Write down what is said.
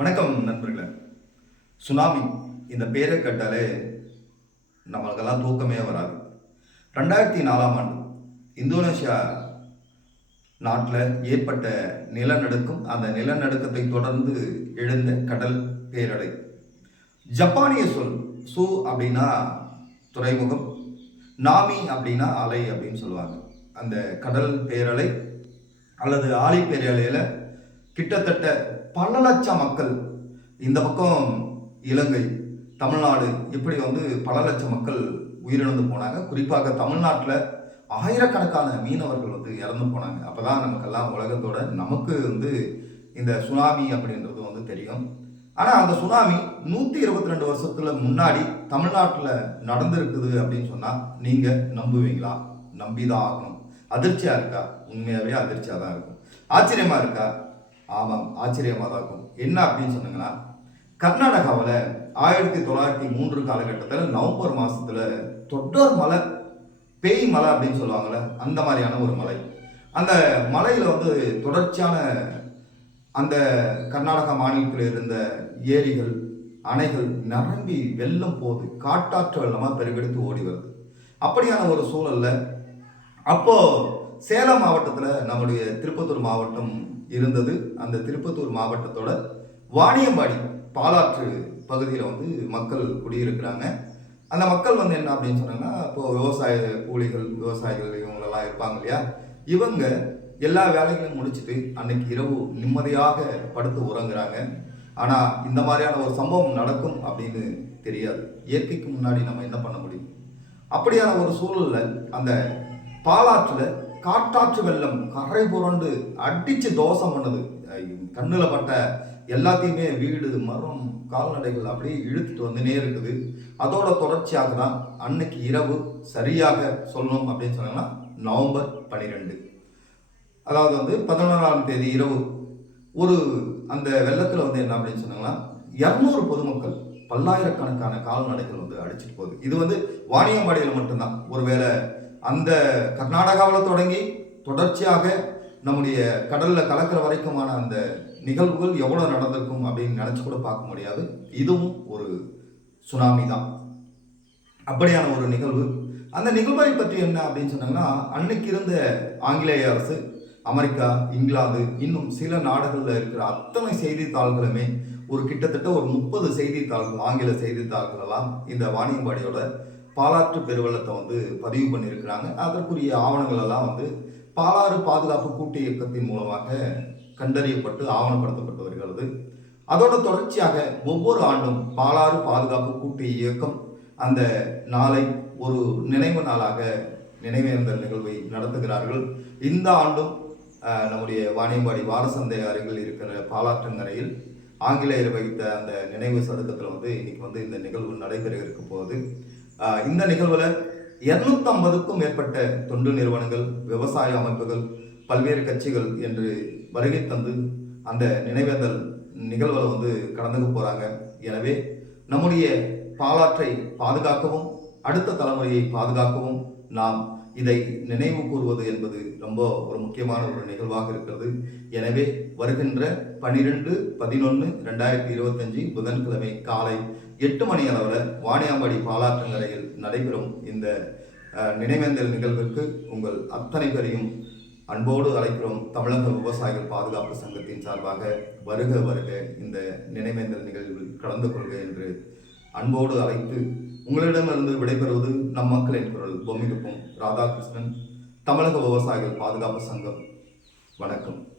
வணக்கம் நண்பர்களே. சுனாமி இந்த பேரை கேட்டாலே நம்மளுக்கெல்லாம் தூக்கமே வராது. ரெண்டாயிரத்தி நாலாம் ஆண்டு இந்தோனேஷியா நாட்டில் ஏற்பட்ட நிலநடுக்கம் அந்த நிலநடுக்கத்தை தொடர்ந்து எழுந்த கடல் பேரலை ஜப்பானிய சொல் சு அப்படின்னா துறைமுகம் நாமி அப்படின்னா அலை அப்படின்னு சொல்லுவாங்க. அந்த கடல் பேரலை அல்லது ஆலை பேரலையில் கிட்டத்தட்ட பல லட்சம் மக்கள். இந்த பக்கம் இலங்கை தமிழ்நாடு இப்படி வந்து பல லட்சம் மக்கள் உயிரிழந்து போனாங்க. குறிப்பாக தமிழ்நாட்டில் ஆயிரக்கணக்கான மீனவர்கள் வந்து இறந்து போனாங்க. அப்போ தான் நமக்கெல்லாம் உலகத்தோட நமக்கு வந்து இந்த சுனாமி அப்படின்றது வந்து தெரியும். ஆனால் அந்த சுனாமி நூற்றி இருபத்தி ரெண்டு வருஷத்துல முன்னாடி தமிழ்நாட்டில் நடந்திருக்குது அப்படின்னு சொன்னால் நீங்கள் நம்புவீங்களா? நம்பிதான் ஆகணும். அதிர்ச்சியாக இருக்கா? உண்மையாகவே அதிர்ச்சியாக தான் இருக்கும். ஆச்சரியமாக இருக்கா? ஆமாம் ஆச்சரியமாக தான் இருக்கும் என்ன அப்படின்னு சொன்னீங்கன்னா கர்நாடகாவில் ஆயிரத்தி தொள்ளாயிரத்தி மூன்று காலகட்டத்தில் நவம்பர் மாதத்தில் தொடர் மலை பேய் மலை அப்படின்னு சொல்லுவாங்கள்ல அந்த மாதிரியான ஒரு மலை. அந்த மலையில் வந்து தொடர்ச்சியான அந்த கர்நாடகா மாநிலத்தில் இருந்த ஏரிகள் அணைகள் நிரம்பி வெள்ளம் போகுது காட்டாற்று வெள்ளமாக பெருகெடுத்து ஓடி வருது. அப்படியான ஒரு சூழல்ல அப்போது சேலம் மாவட்டத்தில் நம்முடைய திருப்பத்தூர் மாவட்டம் இருந்தது. அந்த திருப்பத்தூர் மாவட்டத்தோட வாணியம்பாடி பாலாற்று பகுதியில் வந்து மக்கள் குடியிருக்கிறாங்க. அந்த மக்கள் வந்து என்ன அப்படின்னு சொன்னாங்கன்னா இப்போ விவசாய கூலிகள் விவசாயிகள் இவங்களெல்லாம் இருப்பாங்க இல்லையா? இவங்க எல்லா வேலைகளையும் முடிச்சுட்டு அன்னைக்கு இரவு நிம்மதியாக படுத்து உறங்குறாங்க. ஆனால் இந்த மாதிரியான ஒரு சம்பவம் நடக்கும் அப்படின்னு தெரியாது. இயற்கைக்கு முன்னாடி நம்ம என்ன பண்ண முடியும்? அப்படியான ஒரு சூழலில் அந்த பாலாற்றில் காட்டாற்று வெள்ளம் கரை புரண்டு அடித்து தோசம் பண்ணுது. கண்ணில் பட்ட எல்லாத்தையுமே வீடு மரம் கால்நடைகள் அப்படியே இழுத்துட்டு வந்துனே இருக்குது. அதோட தொடர்ச்சியாக தான் அன்னைக்கு இரவு சரியாக சொல்லணும் அப்படின்னு சொன்னோம்னா நவம்பர் பன்னிரெண்டு அதாவது வந்து பதினொன்றாம் தேதி இரவு ஒரு அந்த வெள்ளத்தில் வந்து என்ன அப்படின்னு சொன்னாங்கன்னா இரநூறு பொதுமக்கள் பல்லாயிரக்கணக்கான கால்நடைகள் வந்து அடிச்சிட்டு போகுது. இது வந்து வாணியம்பாடியில் மட்டும்தான். ஒருவேளை அந்த கர்நாடகாவில் தொடங்கி தொடர்ச்சியாக நம்முடைய கடலில் கலக்கிற வரைக்குமான அந்த நிகழ்வுகள் எவ்வளோ நடந்திருக்கும் அப்படின்னு நினச்சி கூட பார்க்க முடியாது. இதுவும் ஒரு சுனாமி தான். அப்படியான ஒரு நிகழ்வு. அந்த நிகழ்வை பற்றி என்ன அப்படின்னு சொன்னாங்கன்னா அன்னைக்கு இருந்த ஆங்கிலேய அரசு அமெரிக்கா இங்கிலாந்து இன்னும் சில நாடுகளில் இருக்கிற அத்தனை செய்தித்தாள்களுமே ஒரு கிட்டத்தட்ட ஒரு முப்பது செய்தித்தாள்கள் ஆங்கில செய்தித்தாள்கள் எல்லாம் இந்த வாணியம்பாடியோட பாலாற்று பெருவெள்ளத்தை வந்து பதிவு பண்ணியிருக்கிறாங்க. அதற்குரிய ஆவணங்கள் எல்லாம் வந்து பாலாறு பாதுகாப்பு கூட்டு இயக்கத்தின் மூலமாக கண்டறியப்பட்டு ஆவணப்படுத்தப்பட்டு வருகிறது அதோட தொடர்ச்சியாக ஒவ்வொரு ஆண்டும் பாலாறு பாதுகாப்பு கூட்டு இயக்கம் அந்த நாளை ஒரு நினைவு நாளாக நினைவேந்த நிகழ்வை நடத்துகிறார்கள். இந்த ஆண்டும் நம்முடைய வாணியம்பாடி வாரசந்தை அருகில் இருக்கிற பாலாற்றங்கரையில் ஆங்கிலேயர் வைத்த அந்த நினைவு சதுக்கத்தில் வந்து இன்னைக்கு வந்து இந்த நிகழ்வு நடைபெற இருக்க போகுது. இந்த நிகழ்வில் இருநூத்தம்பதுக்கும் மேற்பட்ட தொண்டு நிறுவனங்கள் விவசாய அமைப்புகள் பல்வேறு கட்சிகள் என்று வருகை தந்து அந்த நினைவேந்தல் நிகழ்வில் வந்து கடந்துக்க போகிறாங்க எனவே நம்முடைய பாலாற்றை பாதுகாக்கவும் அடுத்த தலைமுறையை பாதுகாக்கவும் நாம் இதை நினைவு கூறுவது என்பது ரொம்ப ஒரு முக்கியமான ஒரு நிகழ்வாக இருக்கிறது. எனவே வருகின்ற பனிரெண்டு பதினொன்று ரெண்டாயிரத்தி இருபத்தஞ்சி புதன்கிழமை காலை எட்டு மணி அளவில் வாணியாம்பாடி பாலாற்றங்கரையில் நடைபெறும் இந்த நினைவேந்தல் நிகழ்விற்கு உங்கள் அத்தனை பேரையும் அன்போடு அழைக்கிறோம். தமிழக விவசாயிகள் பாதுகாப்பு சங்கத்தின் சார்பாக வருக வருக இந்த நினைவேந்தல் நிகழ்வில் கலந்து கொள்க என்று அன்போடு அழைத்து உங்களிடமிருந்து விடைபெறுவது நம் மக்களின் குரல். பொம்மிகுப்பம். ராதாகிருஷ்ணன் தமிழக விவசாயிகள் பாதுகாப்பு சங்கம். வணக்கம்.